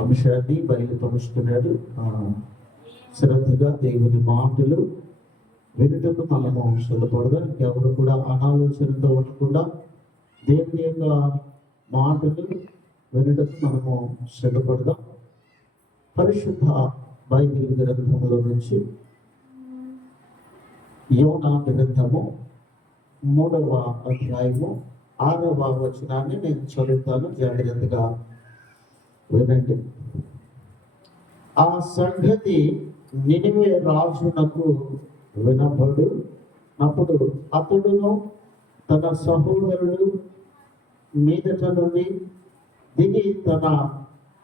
అంశాన్ని బయలుపరుస్తున్నాడు. శ్రద్ధగా దేవుని మాటలు వినటకు మనము సిద్ధపడదాం ఎవరు కూడా అనాలోచనతో ఉండకుండా దేవుని యొక్క మాటలు వినటకు మనము సిద్ధపడదాం పరిశుద్ధ బైబిల్ గ్రంథములో నుంచి యోనా గ్రంథము మూడవ అధ్యాయము ఆరవ వచనాన్ని నేను చదువుతాను. జాగ్రత్తగా వినండి ఆ సంగతి నినివే రాజునకు వినబడు అప్పుడు అతడును తన సహోదరుడు మీదట నుండి దిగి తన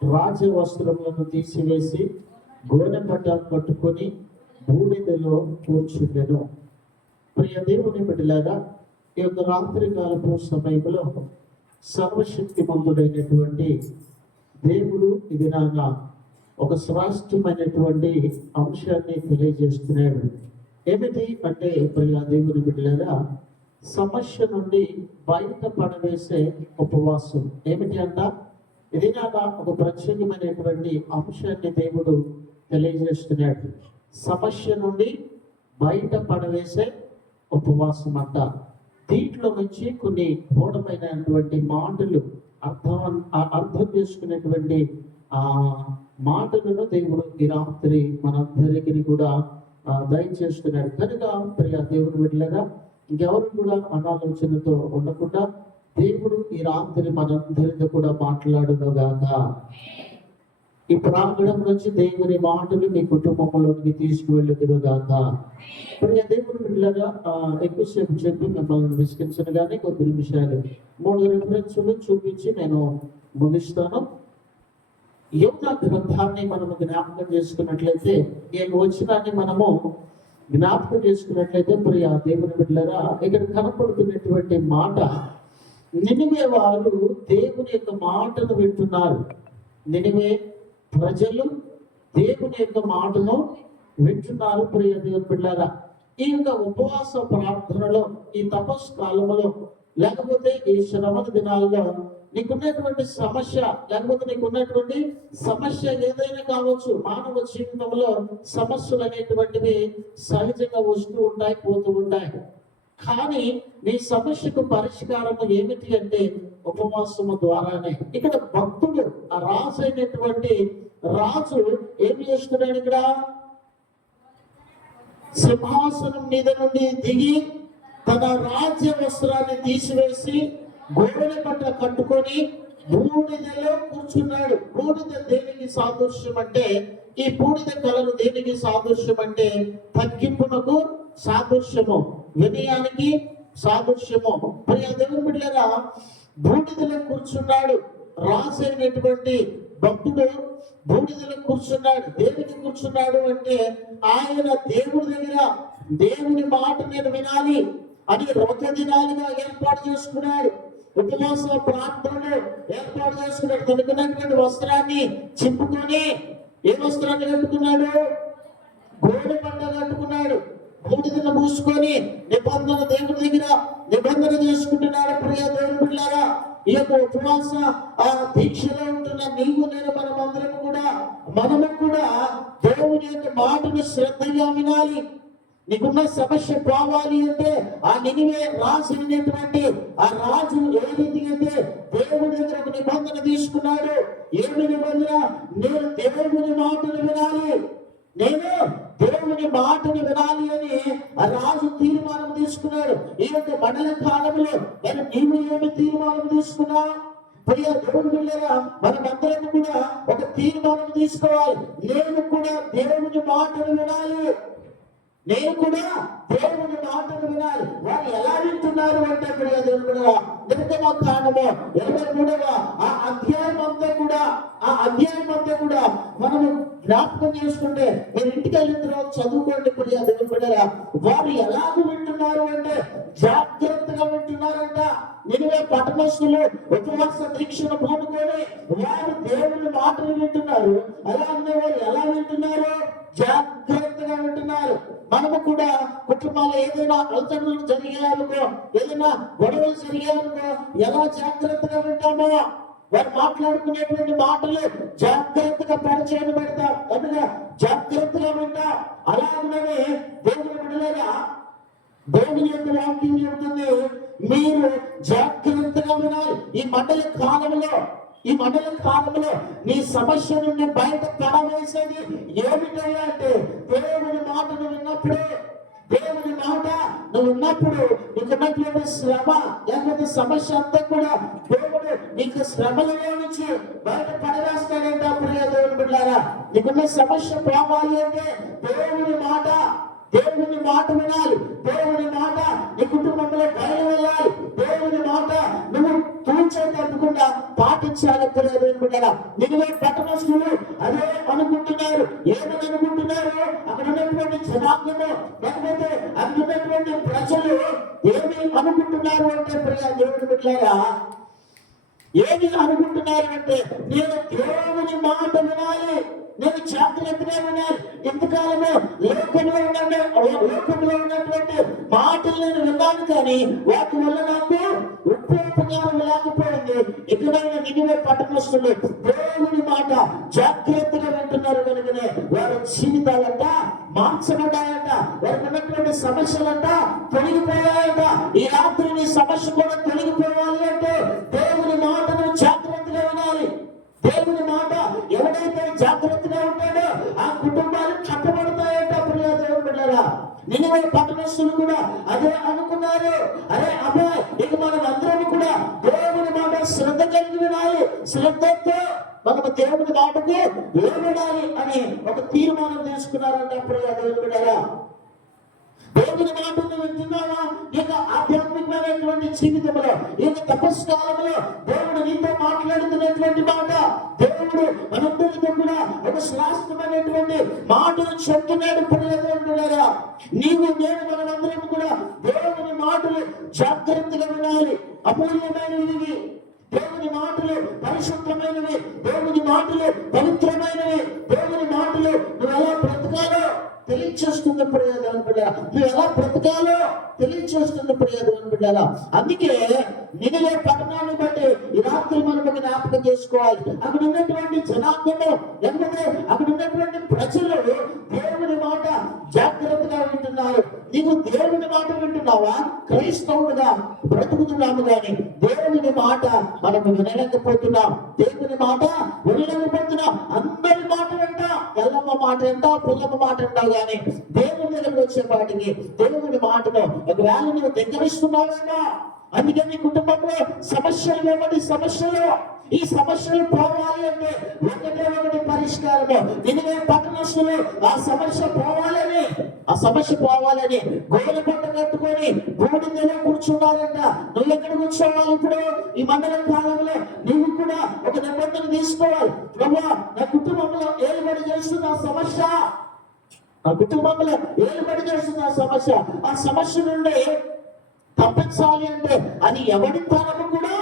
రాజ వస్త్రములను తీసివేసి పట్టాలు పట్టుకొని బూడిదలో కూర్చుండెను. ప్రియ దేవుని బిడ్డలాగా ఈ యొక్క రాత్రి కాలపు సమయంలో సర్వశక్తి మంతుడైనటువంటి దేవుడు ఇది నాగా ఒక శ్రాష్టమైనటువంటి అంశాన్ని తెలియజేస్తున్నాడు. ఏమిటి అంటే ప్రియ దేవుని బిడ్డలారా సమస్య నుండి బయట పడవేసే ఉపవాసం. ఏమిటి అంట? ఇది నాగా ఒక ప్రత్యేకమైనటువంటి అంశాన్ని దేవుడు తెలియజేస్తున్నాడు. సమస్య నుండి బయట పడవేసే ఉపవాసం అంట దీంట్లో నుంచి కొన్ని గూఢమైనటువంటి మాటలు అర్థం ఆ- అర్థం చేసుకునేటువంటి ఆ మాటలను దేవుడు ఈ రాత్రి మనందరికీ కూడా దయచేస్తున్నాడు. కనుక ప్రియ దేవుడు వెళ్ళగా ఇంకెవరు కూడా అనాలోచనతో ఉండకుండా దేవుడు ఈ రాత్రి మనందరితో కూడా మాట్లాడునుగాక ఈ ప్రాంగణం నుంచి దేవుని మాటలు మీ కుటుంబంలోనికి తీసుకువెళ్ళుదురుగాక ప్రియ దేవుని బిడ్డలారా ఎక్కువసేపు చెప్పి మిమ్మల్ని విసిగించను కానీ కొద్ది నిమిషాలు. మూడు రిఫరెన్సులు చూపించి నేను ముగిస్తాను. యోగా గ్రంథాన్ని మనము జ్ఞాపకం చేసుకున్నట్లయితే ఈ వచ్చినాన్ని వచనాన్ని మనము జ్ఞాపకం చేసుకున్నట్లయితే ప్రియ దేవుని బిడ్డలారా ఇక్కడ కనపడుతున్నటువంటి మాట నినివే వారు దేవుని యొక్క మాటను వింటున్నారు. నినివే ప్రజలు దేవుని యొక్క మాటను వింటున్నారు ప్రియ దేవుని బిడ్డలారా ఈ యొక్క ఉపవాస ప్రార్థనలో ఈ తపస్సు కాలంలో లేకపోతే ఈ శ్రమణ దినాల్లో నీకున్నటువంటి సమస్య లేకపోతే నీకున్నటువంటి సమస్య ఏదైనా కావచ్చు మానవ జీవితంలో సమస్యలు అనేటువంటివి సహజంగా వస్తూ ఉంటాయి పోతూ ఉంటాయి. కానీ నీ సమస్యకు పరిష్కారం ఏమిటి అంటే ఉపవాసము ద్వారానే. ఇక్కడ భక్తుడు ఆ రాజు అయినటువంటి రాజు ఏం చేస్తున్నాడు ఇక్కడ? సింహాసనం మీద నుండి దిగి తన రాజ్య వస్త్రాన్ని తీసివేసి గోడల పట్ల కట్టుకొని బూడిదలో కూర్చున్నాడు. బూడిద దేనికి సాదృశ్యం అంటే ఈ బూడిద కలరు దేనికి సాదృశ్యం అంటే తగ్గింపునకు సాదృశ్యము వినయానికి సాదృశ్యము. ప్రియ దేవుని బిడ్డగా బూడిదలో కూర్చున్నాడు. రాసైనటువంటి భక్తుడు బూడిదలో కూర్చున్నాడు. దేవుడికి కూర్చున్నాడు అంటే ఆయన దేవుడి దగ్గర దేవుని మాట నేను వినాలి. అని ఒక దినాలుగా ఏర్పాటు చేసుకున్నాడు. ఉపవాస ప్రార్థనలు ఏర్పాటు చేసుకున్నాడు. తనకున్నటువంటి వస్త్రాన్ని చింపుకొని ఏ వస్త్రాన్ని కట్టుకున్నాడు? గోడ పంట కట్టుకున్నాడు. బూడిదను మూసుకొని నిబంధన దేవుడి దగ్గర నిబంధన చేసుకుంటున్నాడు ప్రియ దేవుని పిల్లారా ఈ యొక్క ఉపవాస ఆ దీక్షలో ఉంటున్న నీవు నేను మనమందరం కూడా మనము కూడా దేవుని యొక్క మాటను శ్రద్ధగా వినాలి. నీకున్న సమస్య పోవాలి అంటే ఆ నినివే రాజు అనేటువంటి ఆ రాజు ఏ రీతి అంటే దేవుడి దగ్గర ఒక నిబంధన తీసుకున్నాడు ఏమి నిబంధన? నేను దేవుని మాటలు వినాలి. నేను దేవుని మాటను వినాలి అని రాజు తీర్మానం తీసుకున్నాడు. ఈ యొక్క మండల కాలంలో మరి నీవు ఏమి తీర్మానం తీసుకున్నావు ప్రియ దేవుని బిడ్డలారా మనమందరం కూడా ఒక తీర్మానం తీసుకోవాలి. నేను కూడా దేవుని మాటను వినాలి. నేను కూడా దేవుని మాటను వినాలి. వారు ఎలా వింటున్నారు అంటే అక్కడ దేవుని నిర్గమ కాండము ఇరవై మూడవ ఆ అధ్యాయం అంతా కూడా ఆ అధ్యాయం అంతా కూడా మనము జ్ఞాపకం చేసుకుంటే మీరు ఇంటికి వెళ్ళిన తర్వాత చదువుకోండి ప్రియ దేవుని వారు ఎలాగ వింటున్నారు అంటే జాగ్రత్తగా వింటున్నారంట. నిలువే పట్టణస్తులు ఉపవాస దీక్షను పూనుకొని వారు దేవుని మాటలు వింటున్నారు. అలాగే వారు ఎలా వింటున్నారు? జాగ్రత్తగా వింటున్నారు మనము కూడా కుటుంబాలు ఏదైనా అలచడలు జరిగాయనుకో ఏదైనా గొడవలు జరిగాయనుకో ఎలా జాగ్రత్తగా వింటామో వారు మాట్లాడుకునేటువంటి మాటలు జాగ్రత్తగా పరిచయం పెడతా కనుక జాగ్రత్తగా ఉంటా అలాగనే దేవుని బిడ్డలారా దేవుని యొక్క వాక్యం చెబుతుంది మీరు జాగ్రత్తగా వినాలి ఈ మండల కాలంలో ఈ మండల కాలంలో నీ సమస్య నుండి బయట పడవేసేది ఏమిటయ్యా అంటే దేవుని మాటను విన్నప్పుడే దేవుని మాట నువ్వు ఉన్నప్పుడు నీకు శ్రమ లేకపోతే సమస్య అంతా కూడా దేవుడు నీకు శ్రమలలో నుంచి బయట పడవేస్తాడంటే. ప్రియ దేవుని బిడ్డారా నీకున్న సమస్య పోవాలి అంటే దేవుని మాట దేవుని మాట వినాలి. బిడ్డగా పట్టణస్తులు అదే అనుకుంటున్నారు. ఏమని అనుకుంటున్నారు? అక్కడ ఉన్నటువంటి జనాంగము లేకపోతే అక్కడ ఉన్నటువంటి ప్రజలు ఏమి అనుకుంటున్నారు అంటే ప్రియ దేవుని బిడ్డగా ఏమి అనుకుంటున్నారు అంటే నేను దేవుని మాట వినాలి నేను జాగ్రత్తగా వినాలి. ఎంతకాలము లోకంలో ఉన్న లోకంలో ఉన్నటువంటి మాటలు నేను విన్నాను కానీ వాటి వల్ల నాకు ఉపయోగం లేకపోయింది. ఎక్కడైనా నిడివే పట్టణస్తులు దేవుని మాట జాగ్రత్తగా వింటున్నారు కనుకనే వారి జీవితాలంట మార్చబడ్డాయంట. వారికి ఉన్నటువంటి సమస్యలంట తొలగిపోయాయంట. ఈ రాత్రి నీ సమస్య కూడా తొలగిపోవాలి అంటే నిన్న పట్టణస్తులు కూడా అదే అనుకున్నారు. అరే అబ్బాయి ఇక మనం అందరం కూడా దేవుని మాట శ్రద్ధ కలిగి వినాలి శ్రద్ధతో మనము దేవుని మాటకు లోబడాలి అని ఒక తీర్మానం తీసుకున్నారంటే అప్పుడు దేవుని దేవుని మాటను వింటున్నావా? ఈ యొక్క ఆధ్యాత్మికమైనటువంటి జీవితంలో ఈ యొక్క తపస్సు కాలంలో దేవుడు నీతో మాట్లాడుతున్నటువంటి మాట. దేవుడు మనందరితో కూడా ఒక శ్రేష్టమైనటువంటి మాటను చెప్తున్నాడు అంటున్నారా నీవు నేను మనమందరం కూడా దేవుని మాటలు జాగ్రత్తగా వినాలి. అమూల్యమైనవి దేవుని మాటలు పరిశుద్ధమైనవి. దేవుని మాటలు పవిత్ర బ్రతకాలో తెలియచేస్తుంది ప్రియదేవన్ బిడ్డ నువ్వు ఎలా బ్రతకాలో తెలియచేస్తుంది ప్రియదేవన్ బిడ్డ అందుకే నిన్నలే పట్టణాన్ని బట్టి ఈ రాత్రి మనం ఒక జ్ఞాపకం చేసుకోవాలి. అక్కడ ఉన్నటువంటి జనాంగము ఎందుకంటే అక్కడ ఉన్నటువంటి ప్రజలు దేవుని మాట జాగ్రత్తగా నీవు దేవుని మాట వింటున్నావా? క్రైస్తవుడుగా బ్రతుకుతున్నాము కానీ దేవుని మాట మనము వినలేకపోతున్నాం. దేవుని మాట వినలేకపోతున్నాం. అందరి మాట వెంట ఎల్లమ్మ మాట ఎంత పుల్లమ్మ మాట వింటా కానీ దేవుని దగ్గరకు వచ్చేపాటికి దేవుని మాటను ఒకవేళ నువ్వు దగ్గరిస్తున్నావేమో అందుకే నీ కుటుంబంలో సమస్యలు ఏమని సమస్యలు ఈ సమస్యలు పోవాలి అంటే ఒకటే ఒకటి పరిష్కారము? నిన్ననే పట్టణస్తులు ఆ సమస్య పోవాలని ఆ సమస్య పోవాలని గోడ పంట కట్టుకొని బూడిదలో కూర్చున్నారంట. నువ్వు ఎక్కడ కూర్చోవాలి ఇప్పుడు? ఈ మండలం కాలంలో నువ్వు కూడా ఒక నిబంధన తీసుకోవాలి. ప్రభా నా కుటుంబంలో ఏలుబడి చేస్తున్న ఆ సమస్య? ఆ కుటుంబంలో ఏలుబడి చేస్తున్న ఆ సమస్య? ఆ సమస్య నుండి తప్పించాలి అంటే అది ఎవరి తరము కూడా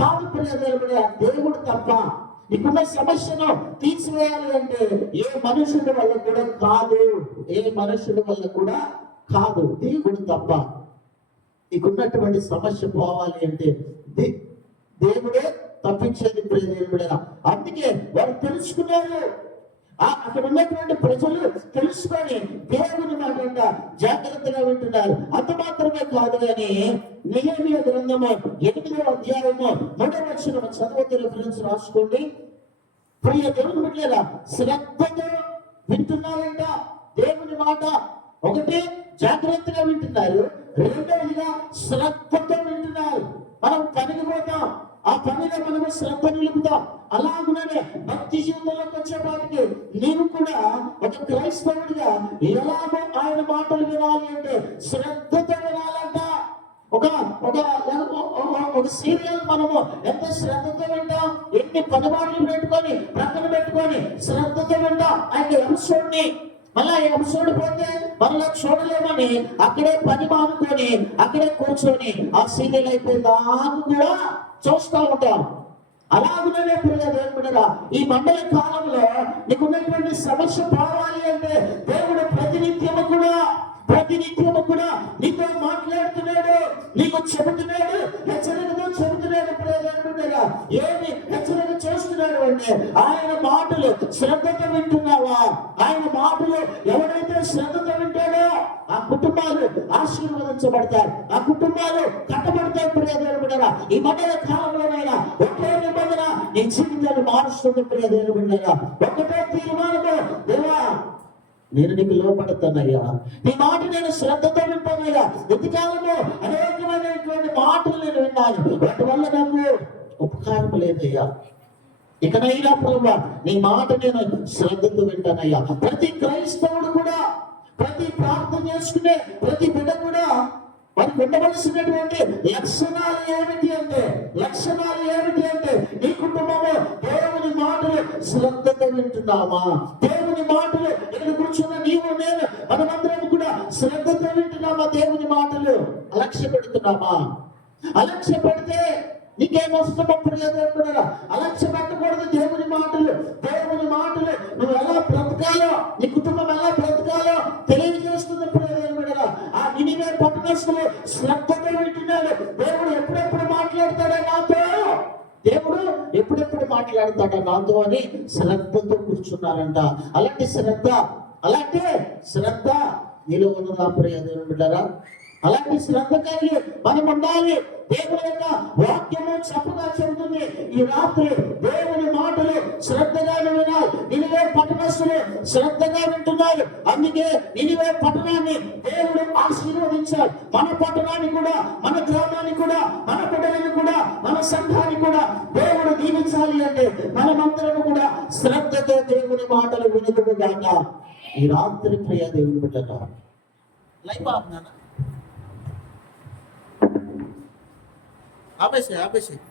కాదు ప్రియదేవుడు దేవుడు తప్ప నీకున్న సమస్యను తీసివేయాలి అంటే ఏ మనుషుల వల్ల కూడా కాదు. ఏ మనుషుల వల్ల కూడా కాదు. దేవుడు తప్ప నీకున్నటువంటి సమస్య పోవాలి అంటే దే- దేవుడే తప్పించేది ప్రియదేవుడ అందుకే వారు తెలుసుకున్నారు. అక్కడ ఉన్నటువంటి ప్రజలు తెలుసుకొని దేవుని మాట జాగ్రత్తగా వింటున్నారు. అంత మాత్రమే కాదు కానీ నియమియ గ్రంథము ఎనిమిదవ అధ్యాయము మొదటి వచ్చిన చదవతి రిఫరెన్స్ రాసుకోండి. ప్రియ దేవుని బిడ్డల శ్రద్ధతో వింటున్నారంట దేవుని మాట. ఒకటి జాగ్రత్తగా వింటున్నారు. రెండవదిగా శ్రద్ధతో వింటున్నారు. మనం కనిగిపోతాం ఆ పనిలో మనము శ్రద్ధ నిలుపుతాం. అలాగుననే భక్తి జీవితంలోకి వచ్చేవాటికి నేను కూడా ఒక క్రైస్తవుడిగా ఎలాగో ఆయన మాటలు వినాలి అంటే శ్రద్ధతో వినాలంట ఒక ఒక ఒక సీరియల్ మనము ఎంత శ్రద్ధతో వింటాం? ఎన్ని పదవాళ్ళు పెట్టుకొని ప్రక్కన పెట్టుకొని శ్రద్ధతో వింటాం. ఆయన అంశాన్ని మళ్ళా ఈ ఎపిసోడ్ పోతే మళ్ళా చూడలేమని అక్కడే పని మానుకొని అక్కడే కూర్చొని ఆ సీరియల్ అయిపోయిన దాకా కూడా చూస్తూ ఉంటాం అలాగనే పిల్లలు ఈ మండల కాలంలో నీకున్నటువంటి సమస్య పోవాలి అంటే దేవుడు ప్రతినిత్యము కూడా ప్రతినిత్యము కూడా నీతో మాట్లాడుతున్నాడు నీకు చెబుతున్నాడు హెచ్చరికతో చెబుతున్నాడు. పిల్లలు ఏమి హెచ్చరిక చేస్తున్నాడు ఆయన మాటలు శ్రద్ధతో వింటున్నావా? ఆయన మాటలు ఎవరైతే శ్రద్ధతో వింటాడో ఆ కుటుంబాలు ఆశీర్వదించబడతారు ఆ కుటుంబాలు కట్టబడతాయి ప్రియ ఈ మధ్య కాలంలోనైనా ఒకే నిబంధన నీ జీవితాన్ని మారుస్తుంది ప్రియ ఒకటే తీర్మానము దేవా నేను నీకు లోపడతానయ్యా నీ మాట నేను శ్రద్ధతో వింటానయ్యా. ఎంతకాలము అనేకమైనటువంటి మాటలు నేను విన్నాను. వాటి వల్ల నాకు ఉపకారం లేదయ్యా. ఇకనైనా ప్రభా నీ మాట నేను శ్రద్ధతో వింటానయ్యా. ప్రతి క్రైస్తవుడు కూడా ప్రతి ప్రార్థన చేసుకునే ప్రతి బిడ్డ కూడా మరి ఉండవలసినటువంటి లక్షణాలు ఏమిటి అంటే లక్షణాలు ఏమిటి అంటే నీ కుటుంబము దేవుని మాటలు శ్రద్ధతో వింటున్నామా దేవుని మాటలు ఇక్కడ కూర్చున్న నీవు నేను మనమందరం కూడా శ్రద్ధతో వింటున్నామా దేవుని మాటలు? అలక్ష్య పెడుతున్నామా అలక్ష్య పెడితే నీకేం వస్తుందో అంటున్నారా అలక్ష్య పెట్టకూడదు దేవుని మాటలు దేవుని మాటలు. నువ్వు ఎలా బ్రతకాలో నీ కుటుంబం ఎలా బ్రతకాలో తెలియజేస్తుంది ప్రియదేవుడా ఆ నినివే పట్టణస్తులు శ్రద్ధగా వింటున్నాడు దేవుడు ఎప్పుడెప్పుడు మాట్లాడతాడా నాతో? దేవుడు ఎప్పుడెప్పుడు మాట్లాడతాడా నాతో అని శ్రద్ధతో కూర్చున్నారంట. అలాంటి శ్రద్ధ అలాంటి శ్రద్ధ నీలో ఉన్నదా ప్రియ దేవుని అలాంటి శ్రద్ధ కలిగి మనం ఉండాలి దేవుని యొక్క వాక్యము చప్పగా చెబుతుంది. ఈ రాత్రి దేవుని మాటలు శ్రద్ధగా వినాలి. నినివే పట్టణస్తులు శ్రద్ధగా వింటున్నారు. అందుకే నినివే పట్టణాన్ని దేవుడు ఆశీర్వదించాడు. మన పట్టణాన్ని కూడా మన గ్రామాన్ని కూడా మన బిడ్డలను కూడా మన సంఘాన్ని కూడా దేవుడు దీవించాలి అంటే మనమందరం కూడా శ్రద్ధతో దేవుని మాటలు వినుకుడు ఈ రాత్రి ప్రియ దేవుని బిడ్డగా આપે છે આપે છે.